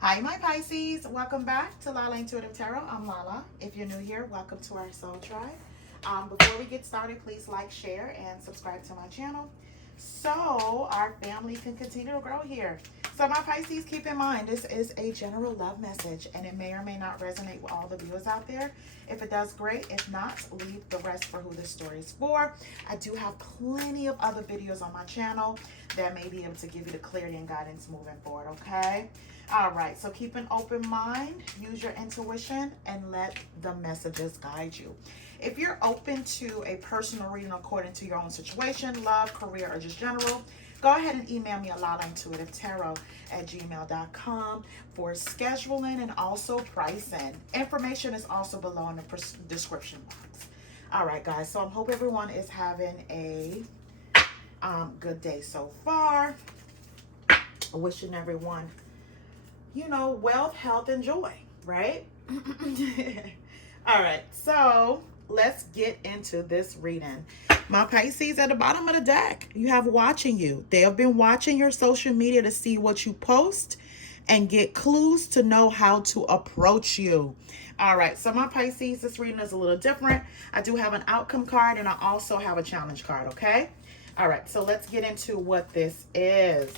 Hi, my Pisces. Welcome back to Lala Intuitive Tarot. I'm Lala. If you're new here, welcome to our soul tribe. Before we get started, please like, share, and subscribe to my channel so our family can continue to grow here. So my Pisces, keep in mind, this is a general love message, and it may or may not resonate with all the viewers out there. If it does, great. If not, leave the rest for who this story is for. I do have plenty of other videos on my channel that may be able to give you the clarity and guidance moving forward, okay? All right, so keep an open mind, use your intuition, and let the messages guide you. If you're open to a personal reading according to your own situation, love, career, or just general, go ahead and email me at lalaintuitivetarot@gmail.com for scheduling and also pricing. Information is also below in the description box. All right, guys, so I hope everyone is having a good day so far. Wishing everyone, wealth, health, and joy, right? All right, so let's get into this reading. My Pisces, at the bottom of the deck, you have watching you. They have been watching your social media to see what you post and get clues to know how to approach you. All right, so my Pisces, this reading is a little different. I do have an outcome card and I also have a challenge card, okay? All right, so let's get into what this is.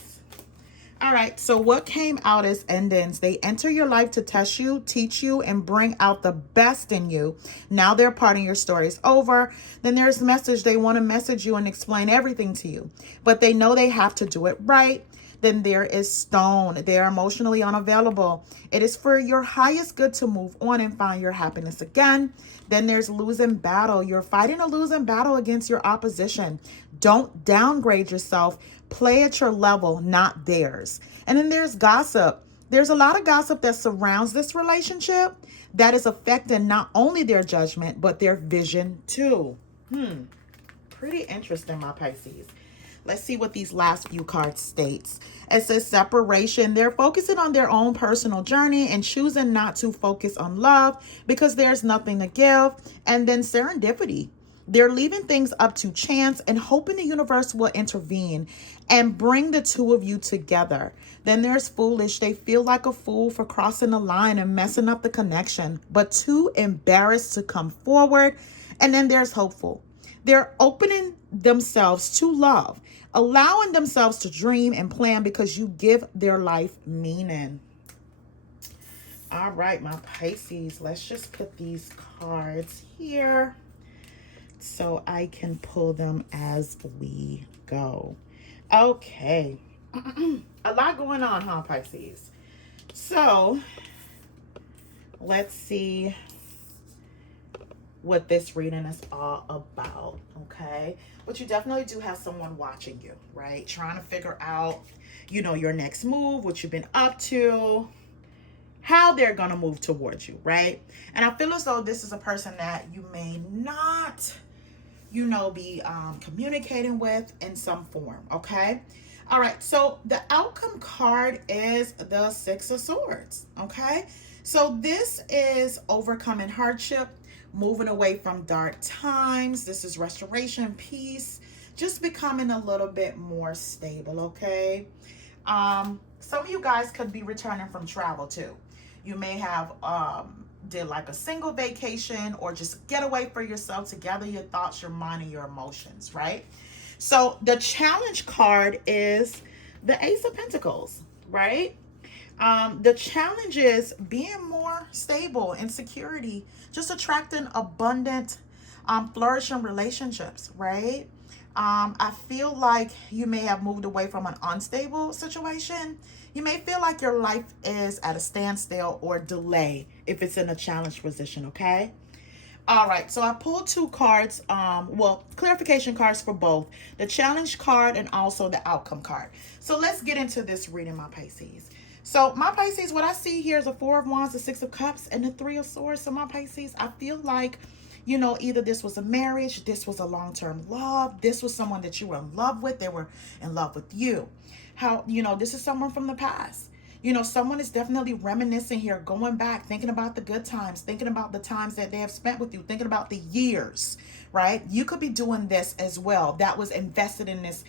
All right, so what came out as endings. They enter your life to test you, teach you, and bring out the best in you. Now their part of your story is over. Then there's message. They want to message you and explain everything to you, but they know they have to do it right. Then there is stone. They are emotionally unavailable. It is for your highest good to move on and find your happiness again. Then there's losing battle. You're fighting a losing battle against your opposition. Don't downgrade yourself. Play at your level, not theirs. And then there's gossip. There's a lot of gossip that surrounds this relationship that is affecting not only their judgment, but their vision too. Pretty interesting, my Pisces. Let's see what these last few cards states. It says separation. They're focusing on their own personal journey and choosing not to focus on love because there's nothing to give. And then serendipity. They're leaving things up to chance and hoping the universe will intervene and bring the two of you together. Then there's foolish. They feel like a fool for crossing the line and messing up the connection, but too embarrassed to come forward. And then there's hopeful. They're opening themselves to love, allowing themselves to dream and plan because you give their life meaning. All right, my Pisces, let's just put these cards here so I can pull them as we go. Okay. A lot going on, huh, Pisces? So let's see what this reading is all about, okay? But you definitely do have someone watching you, right? Trying to figure out, your next move, what you've been up to, how they're going to move towards you, right? And I feel as though this is a person that you may not, be communicating with in some form, okay? All right, so the outcome card is the Six of Swords, okay? So this is overcoming hardship, moving away from dark times. This is restoration, peace, just becoming a little bit more stable, okay? Some of you guys could be returning from travel too. You may have did like a single vacation or just get away for yourself to gather your thoughts, your mind, and your emotions, right? So the challenge card is the Ace of Pentacles, right? The challenge is being more stable in security, just attracting abundant, flourishing relationships, right? I feel like you may have moved away from an unstable situation. You may feel like your life is at a standstill or delay if it's in a challenge position, okay? All right, so I pulled two cards, clarification cards for both, the challenge card and also the outcome card. So let's get into this reading, my Pisces. So my Pisces, what I see here is a Four of Wands, the Six of Cups, and the Three of Swords. So my Pisces, I feel like, either this was a marriage, this was a long-term love, this was someone that you were in love with, they were in love with you. This is someone from the past. Someone is definitely reminiscing here, going back, thinking about the good times, thinking about the times that they have spent with you, thinking about the years, right? You could be doing this as well. That was invested in this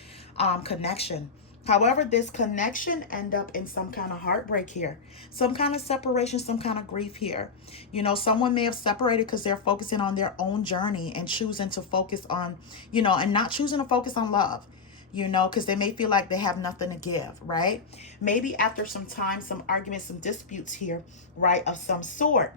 connection. However, this connection end up in some kind of heartbreak here, some kind of separation, some kind of grief here. You know, someone may have separated because they're focusing on their own journey and choosing to focus on, you know, and not choosing to focus on love, you know, because they may feel like they have nothing to give, right? Maybe after some time, some arguments, some disputes here, right, of some sort.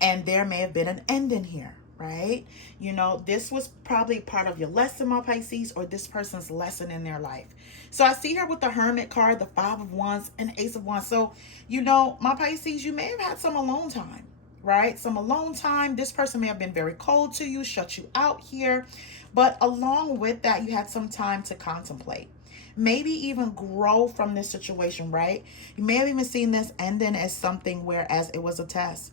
And there may have been an ending here, right? You know, this was probably part of your lesson, my Pisces, or this person's lesson in their life. So I see here with the Hermit card, the Five of Wands, and Ace of Wands. So, you know, my Pisces, you may have had some alone time, right? Some alone time. This person may have been very cold to you, shut you out here. But along with that, you had some time to contemplate. Maybe even grow from this situation, right? You may have even seen this ending as something whereas it was a test,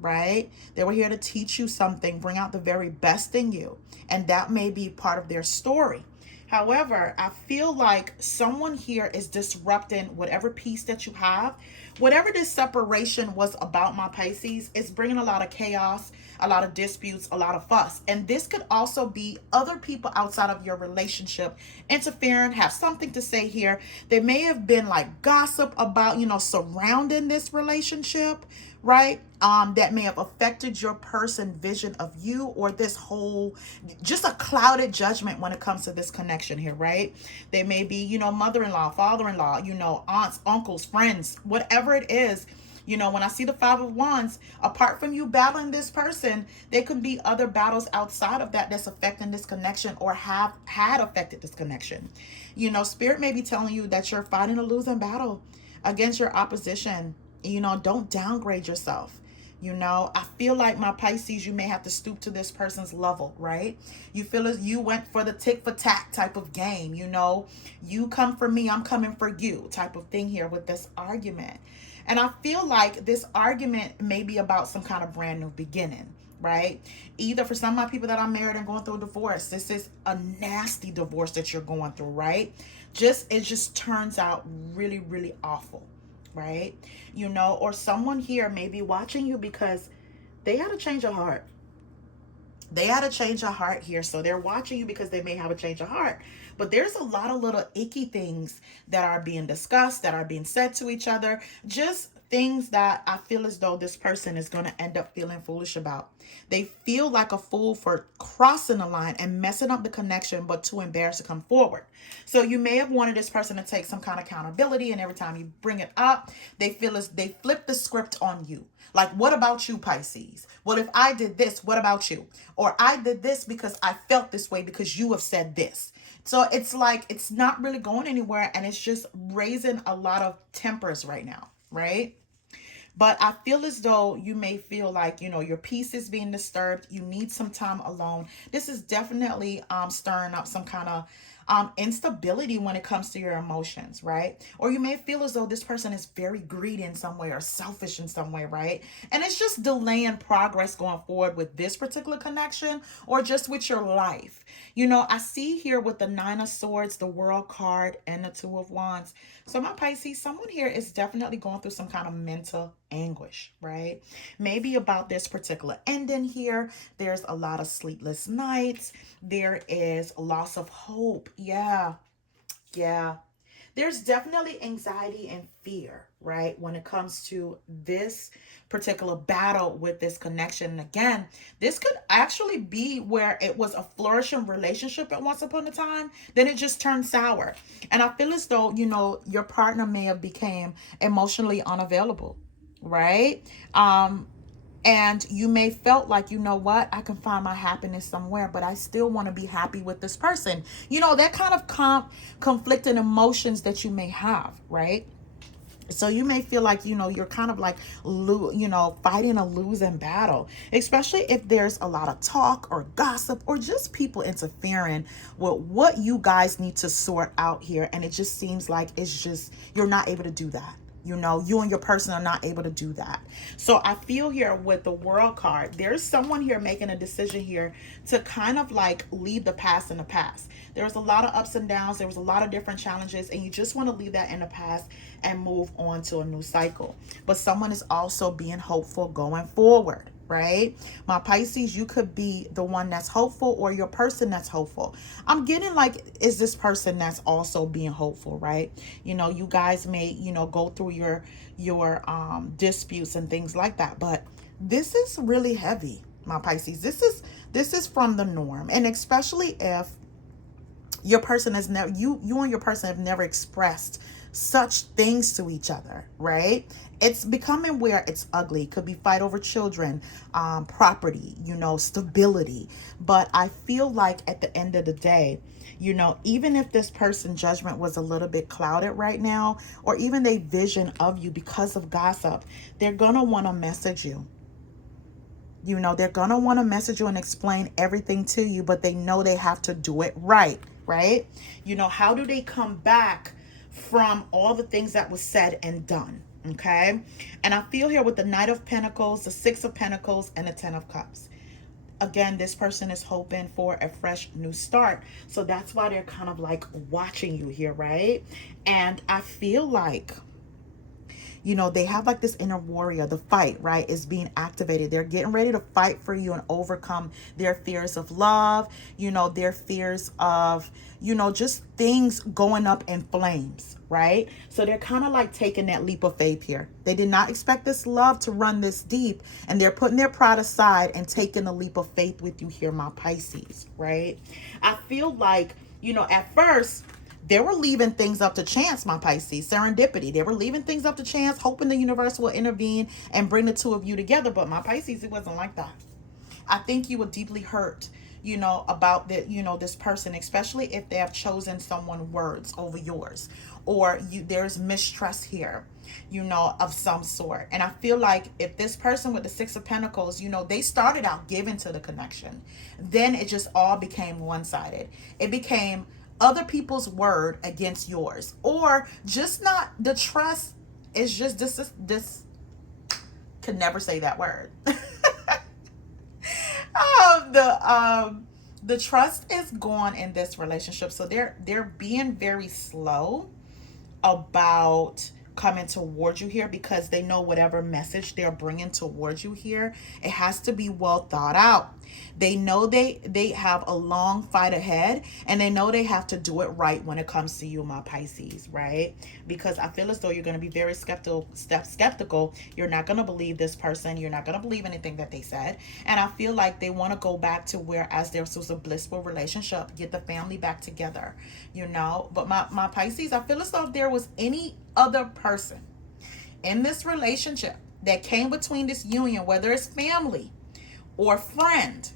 right? They were here to teach you something, bring out the very best in you. And that may be part of their story. However, I feel like someone here is disrupting whatever peace that you have. Whatever this separation was about, my Pisces, is bringing a lot of chaos, a lot of disputes, a lot of fuss. And this could also be other people outside of your relationship interfering, have something to say here. There may have been like gossip about, you know, surrounding this relationship, right? That may have affected your person vision of you, or this whole, just a clouded judgment when it comes to this connection here, right? They may be, you know, mother-in-law, father-in-law, you know, aunts, uncles, friends, whatever it is. You know, when I see the Five of Wands, apart from you battling this person, there could be other battles outside of that that's affecting this connection, or have had affected this connection. You know, Spirit may be telling you that you're fighting a losing battle against your opposition. You know, don't downgrade yourself. You know, I feel like, my Pisces, you may have to stoop to this person's level, right? You feel as you went for the tick for tack type of game, you know, you come for me, I'm coming for you type of thing here with this argument. And I feel like this argument may be about some kind of brand new beginning, right? Either for some of my people that are married and going through a divorce, this is a nasty divorce that you're going through, right? It just turns out really, really awful, right? You know, or someone here may be watching you because they had a change of heart. They had a change of heart here. So they're watching you because they may have a change of heart. But there's a lot of little icky things that are being discussed, that are being said to each other. Just things that I feel as though this person is going to end up feeling foolish about. They feel like a fool for crossing the line and messing up the connection, but too embarrassed to come forward. So you may have wanted this person to take some kind of accountability, and every time you bring it up, they feel as they flip the script on you. Like, what about you, Pisces? Well, if I did this, what about you? Or I did this because I felt this way because you have said this. So it's like, it's not really going anywhere, and it's just raising a lot of tempers right now, right? But I feel as though you may feel like, you know, your peace is being disturbed. You need some time alone. This is definitely stirring up some kind of instability when it comes to your emotions, right? Or you may feel as though this person is very greedy in some way, or selfish in some way, right? And it's just delaying progress going forward with this particular connection, or just with your life. You know, I see here with the Nine of Swords, the World card, and the Two of Wands. So my Pisces, someone here is definitely going through some kind of mental anguish, right? Maybe about this particular ending here. There's a lot of sleepless nights. There is loss of hope. Yeah. There's definitely anxiety and fear, right? When it comes to this particular battle with this connection. And again, this could actually be where it was a flourishing relationship at once upon a time. Then it just turned sour. And I feel as though, you know, your partner may have became emotionally unavailable, right? And you may felt like, you know what, I can find my happiness somewhere, but I still want to be happy with this person. You know, that kind of conflicting emotions that you may have, right? So you may feel like, you know, you're kind of like, you know, fighting a losing battle, especially if there's a lot of talk or gossip or just people interfering with what you guys need to sort out here. And it just seems like it's just, you're not able to do that. You know, you and your person are not able to do that. So I feel here with the World card, there's someone here making a decision here to kind of like leave the past in the past. There was a lot of ups and downs. There was a lot of different challenges, and you just want to leave that in the past and move on to a new cycle. But someone is also being hopeful going forward, right? My Pisces, you could be the one that's hopeful or your person that's hopeful. I'm getting like, is this person that's also being hopeful, right? You know, you guys may, you know, go through your disputes and things like that, but this is really heavy, my Pisces. This is from the norm, and especially if your person has never, you and your person have never expressed such things to each other, right? It's becoming where it's ugly. It could be fight over children, property, you know, stability. But I feel like at the end of the day, you know, even if this person judgment was a little bit clouded right now, or even they vision of you because of gossip, they're gonna want to message you. You know, they're going to want to message you and explain everything to you, but they know they have to do it right, right? You know, how do they come back from all the things that was said and done? Okay. And I feel here with the Knight of Pentacles, the Six of Pentacles, and the Ten of Cups. Again, this person is hoping for a fresh new start. So that's why they're kind of like watching you here, right? And I feel like, you know, they have like this inner warrior. The fight, right, is being activated. They're getting ready to fight for you and overcome their fears of love, you know, their fears of, you know, just things going up in flames, right? So they're kind of like taking that leap of faith here. They did not expect this love to run this deep, and they're putting their pride aside and taking a leap of faith with you here, my Pisces, right? I feel like, you know, at first, they were leaving things up to chance, my Pisces. Serendipity. They were leaving things up to chance, hoping the universe will intervene and bring the two of you together. But my Pisces, it wasn't like that. I think you were deeply hurt, you know, about the, you know, this person, especially if they have chosen someone's words over yours, or there's mistrust here, you know, of some sort. And I feel like if this person with the Six of Pentacles, you know, they started out giving to the connection, then it just all became one-sided. It became other people's word against yours, or just not the trust. Is just this can never say that word. The trust is gone in this relationship, so they're being very slow about coming towards you here, because they know whatever message they're bringing towards you here, it has to be well thought out. They know they have a long fight ahead, and they know they have to do it right when it comes to you, my Pisces, right? Because I feel as though you're going to be very skeptical. You're not going to believe this person. You're not going to believe anything that they said. And I feel like they want to go back to where, as there was a blissful relationship, get the family back together, you know. But my Pisces, I feel as though if there was any other person in this relationship that came between this union, whether it's family or friend,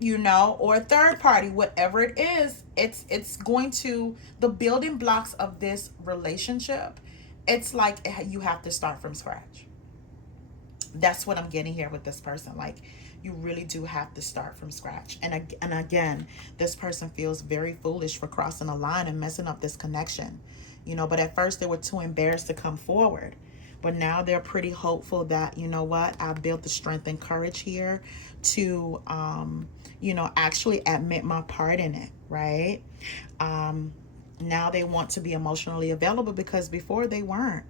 you know, or a third party, whatever it is, it's going to, the building blocks of this relationship, it's like you have to start from scratch. That's what I'm getting here with this person. Like, you really do have to start from scratch. And again, this person feels very foolish for crossing a line and messing up this connection, you know. But at first they were too embarrassed to come forward, but now they're pretty hopeful that, you know what, I built the strength and courage here to you know, actually admit my part in it, right? Now they want to be emotionally available, because before they weren't.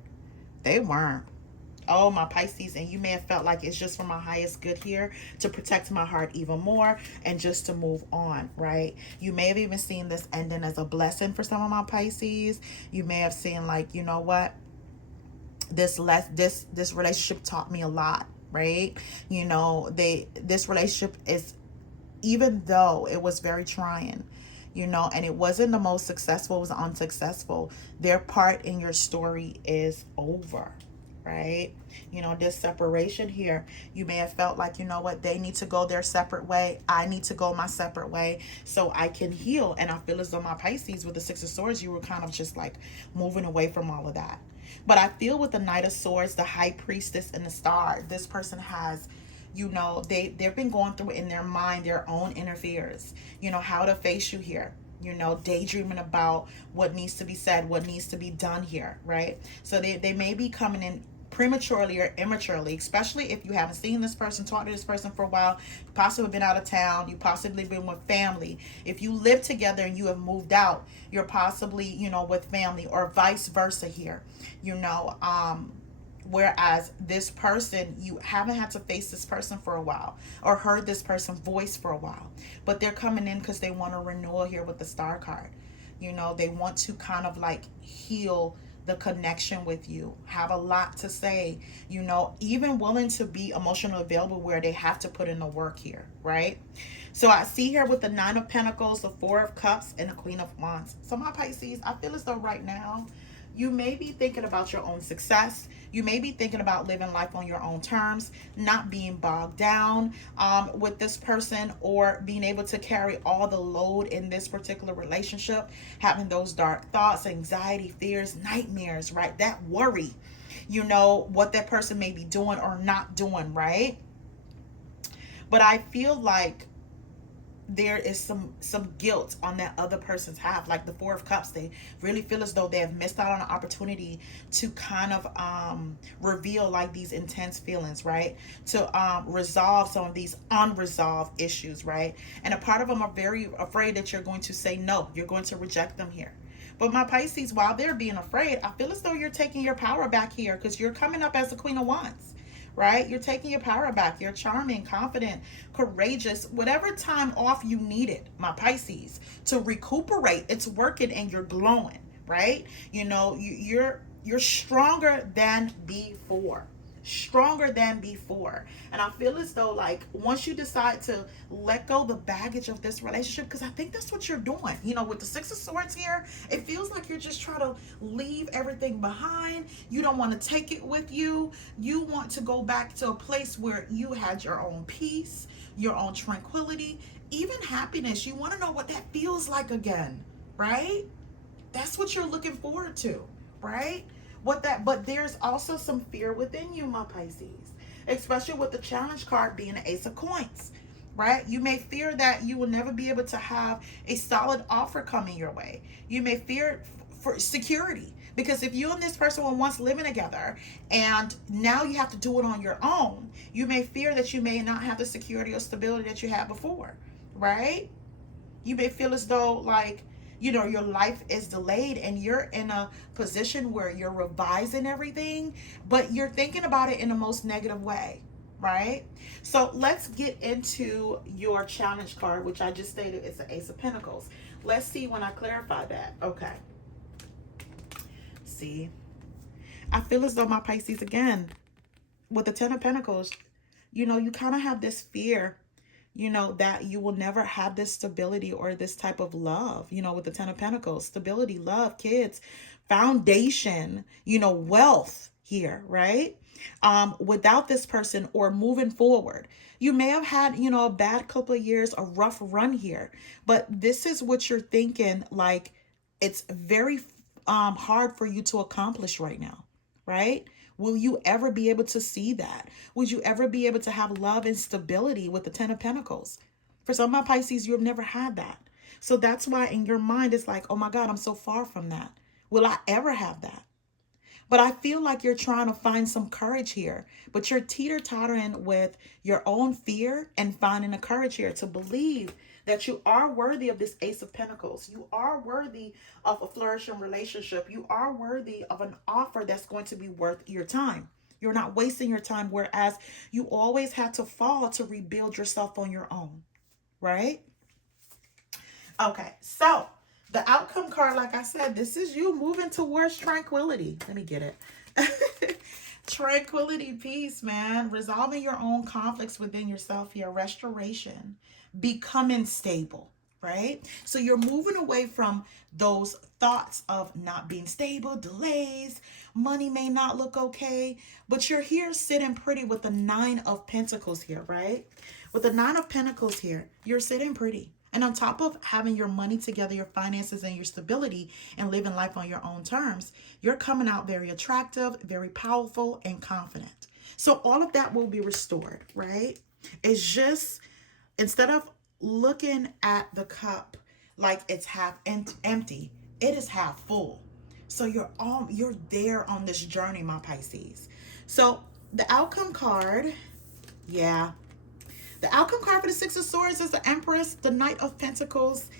Oh, my Pisces, and you may have felt like it's just for my highest good here, to protect my heart even more and just to move on, right? You may have even seen this ending as a blessing for some of my Pisces. You may have seen like, you know what, this relationship taught me a lot, right? You know, this relationship is, even though it was very trying, you know, and it wasn't the most successful, it was unsuccessful, their part in your story is over, right? You know, this separation here, you may have felt like, you know what, they need to go their separate way, I need to go my separate way so I can heal. And I feel as though my Pisces with the Six of Swords, you were kind of just like moving away from all of that. But I feel with the Knight of Swords, the High Priestess, and the Star, this person has, you know, they've been going through in their mind their own inner fears, you know, how to face you here, you know, daydreaming about what needs to be said, what needs to be done here, right? So they may be coming in prematurely or immaturely, especially if you haven't seen this person, talked to this person for a while, you possibly been out of town, you possibly been with family. If you live together and you have moved out, you're possibly, you know, with family, or vice versa here, you know. Whereas this person, you haven't had to face this person for a while or heard this person's voice for a while. But they're coming in because they want a renewal here with the star card. You know, they want to kind of like heal the connection with you, have a lot to say, you know, even willing to be emotionally available where they have to put in the work here, right? So I see here with the Nine of Pentacles, the Four of Cups, and the Queen of Wands. So my Pisces, I feel as though right now you may be thinking about your own success. You may be thinking about living life on your own terms, not being bogged down with this person, or being able to carry all the load in this particular relationship, having those dark thoughts, anxiety, fears, nightmares, right? That worry, you know, what that person may be doing or not doing, right? But I feel like there is some guilt on that other person's half. Like the Four of Cups, they really feel as though they have missed out on an opportunity to kind of reveal like these intense feelings, right? To resolve some of these unresolved issues, right? And a part of them are very afraid that you're going to say no, you're going to reject them here. But my Pisces, while they're being afraid, I feel as though you're taking your power back here, because you're coming up as the Queen of Wands, right? You're taking your power back. You're charming, confident, courageous. Whatever time off you needed, my Pisces, to recuperate, it's working and you're glowing, right? You know, you're stronger than before. Stronger than before. And I feel as though like once you decide to let go the baggage of this relationship, because I think that's what you're doing, you know, with the Six of Swords here, it feels like you're just trying to leave everything behind. You don't want to take it with you. You want to go back to a place where you had your own peace, your own tranquility, even happiness. You want to know what that feels like again, right? That's what you're looking forward to, right? But there's also some fear within you, my Pisces, especially with the challenge card being an Ace of Coins, right? You may fear that you will never be able to have a solid offer coming your way. You may fear for security, because if you and this person were once living together and now you have to do it on your own, you may fear that you may not have the security or stability that you had before, right? You may feel as though like, you know, your life is delayed and you're in a position where you're revising everything, but you're thinking about it in the most negative way, right? So let's get into your challenge card, which I just stated it's an Ace of Pentacles. Let's see when I clarify that. Okay. See, I feel as though my Pisces, again, with the Ten of Pentacles, you know, you kind of have this fear, you know, that you will never have this stability or this type of love, you know, with the Ten of Pentacles, stability, love, kids, foundation, you know, wealth here, right? Without this person or moving forward. You may have had, you know, a bad couple of years, a rough run here, but this is what you're thinking, like it's very hard for you to accomplish right now, right? Will you ever be able to see that? Would you ever be able to have love and stability with the Ten of Pentacles? For some of my Pisces, you have never had that. So that's why in your mind, it's like, oh my God, I'm so far from that. Will I ever have that? But I feel like you're trying to find some courage here, but you're teeter-tottering with your own fear and finding the courage here to believe that you are worthy of this Ace of Pentacles. You are worthy of a flourishing relationship. You are worthy of an offer that's going to be worth your time. You're not wasting your time, whereas you always had to fall to rebuild yourself on your own, right? Okay, so the outcome card, like I said, this is you moving towards tranquility. Let me get it. Tranquility, peace, man. Resolving your own conflicts within yourself here. Restoration. Becoming stable, right? So you're moving away from those thoughts of not being stable, delays, money may not look okay, but you're here sitting pretty with the Nine of Pentacles here, right? With the Nine of Pentacles here, you're sitting pretty. And on top of having your money together, your finances and your stability and living life on your own terms, you're coming out very attractive, very powerful and confident. So all of that will be restored, right? It's just, instead of looking at the cup like it's half empty, it is half full. So you're there on this journey, my Pisces. So the outcome card, yeah. The outcome card for the Six of Swords is the Empress, the Knight of Pentacles,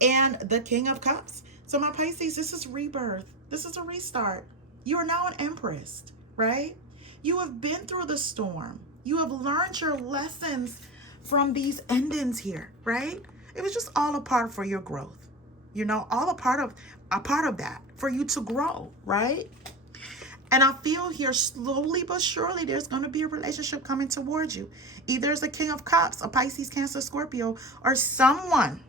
and the King of Cups. So my Pisces, this is rebirth. This is a restart. You are now an Empress. right? You have been through the storm. You have learned your lessons from these endings here, right? It was just all a part for your growth. You know, all a part of that for you to grow, right? And I feel here slowly but surely there's going to be a relationship coming towards you. Either it's a King of Cups, a Pisces, Cancer, Scorpio, or someone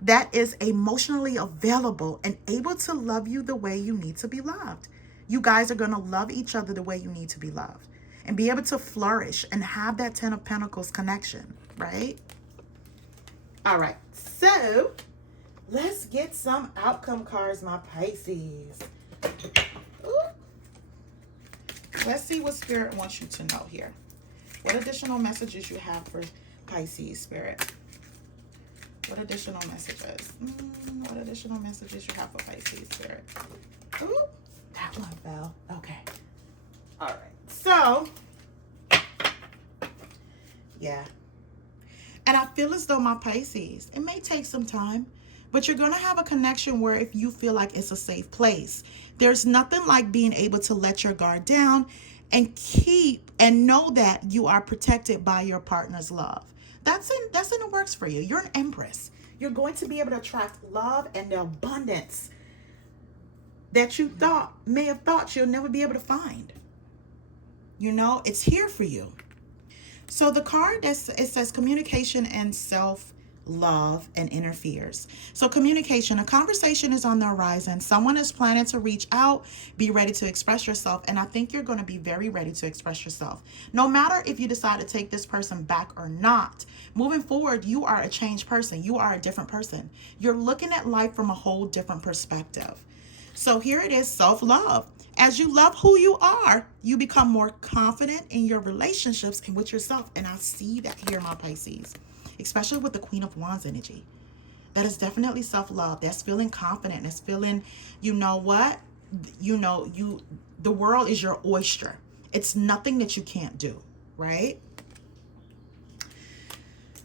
that is emotionally available and able to love you the way you need to be loved. You guys are going to love each other the way you need to be loved and be able to flourish and have that Ten of Pentacles connection, right? All right, so let's get some outcome cards, my Pisces. Ooh. Let's see what Spirit wants you to know here. What additional messages you have for Pisces, Spirit? What additional messages? What additional messages you have for Pisces, Spirit? Ooh, that one fell. Okay. All right. So, yeah. And I feel as though, my Pisces, it may take some time, but you're going to have a connection where if you feel like it's a safe place. There's nothing like being able to let your guard down and keep and know that you are protected by your partner's love. That's in the works for you. You're an Empress. You're going to be able to attract love and the abundance that you may have thought you'll never be able to find. You know, it's here for you. So the card, it says communication and self-love and inner fears. So communication, a conversation is on the horizon. Someone is planning to reach out, be ready to express yourself. And I think you're going to be very ready to express yourself. No matter if you decide to take this person back or not, moving forward, you are a changed person. You are a different person. You're looking at life from a whole different perspective. So here it is, self-love. As you love who you are, you become more confident in your relationships and with yourself. And I see that here, my Pisces, especially with the Queen of Wands energy. That is definitely self-love. That's feeling confident. That's feeling, you know what? The world is your oyster. It's nothing that you can't do, right?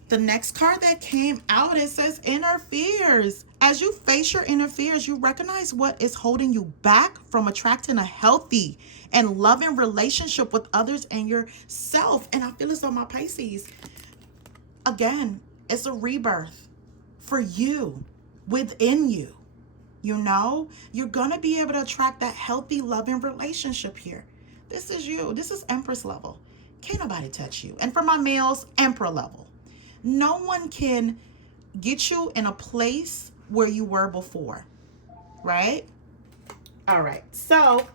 The next card that came out, it says inner fears. As you face your inner fears, you recognize what is holding you back from attracting a healthy and loving relationship with others and yourself. And I feel as though, my Pisces, again, it's a rebirth for you, within you. You know, you're going to be able to attract that healthy, loving relationship here. This is you. This is Empress level. Can't nobody touch you. And for my males, Emperor level. No one can get you in a place where you were before, right? All right, so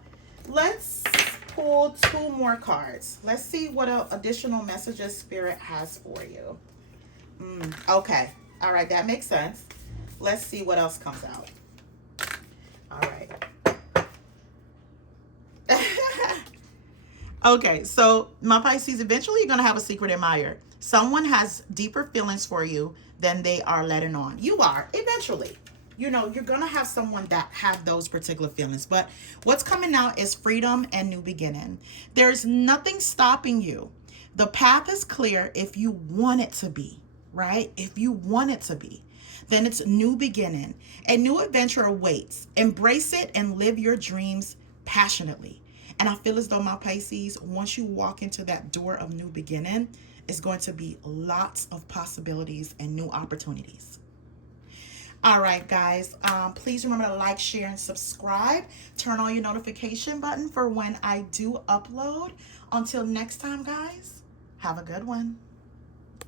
let's pull 2 more cards. Let's see what additional messages Spirit has for you. Okay, all right, that makes sense. Let's see what else comes out. All right. Okay, so my Pisces, eventually you're going to have a secret admirer. Someone has deeper feelings for you than they are letting on. You are, eventually. You know, you're going to have someone that have those particular feelings. But what's coming out is freedom and new beginning. There's nothing stopping you. The path is clear if you want it to be, right? If you want it to be. Then it's new beginning. A new adventure awaits. Embrace it and live your dreams passionately. And I feel as though, my Pisces, once you walk into that door of new beginning, it's going to be lots of possibilities and new opportunities. All right, guys, please remember to like, share, and subscribe. Turn on your notification button for when I do upload. Until next time, guys, have a good one.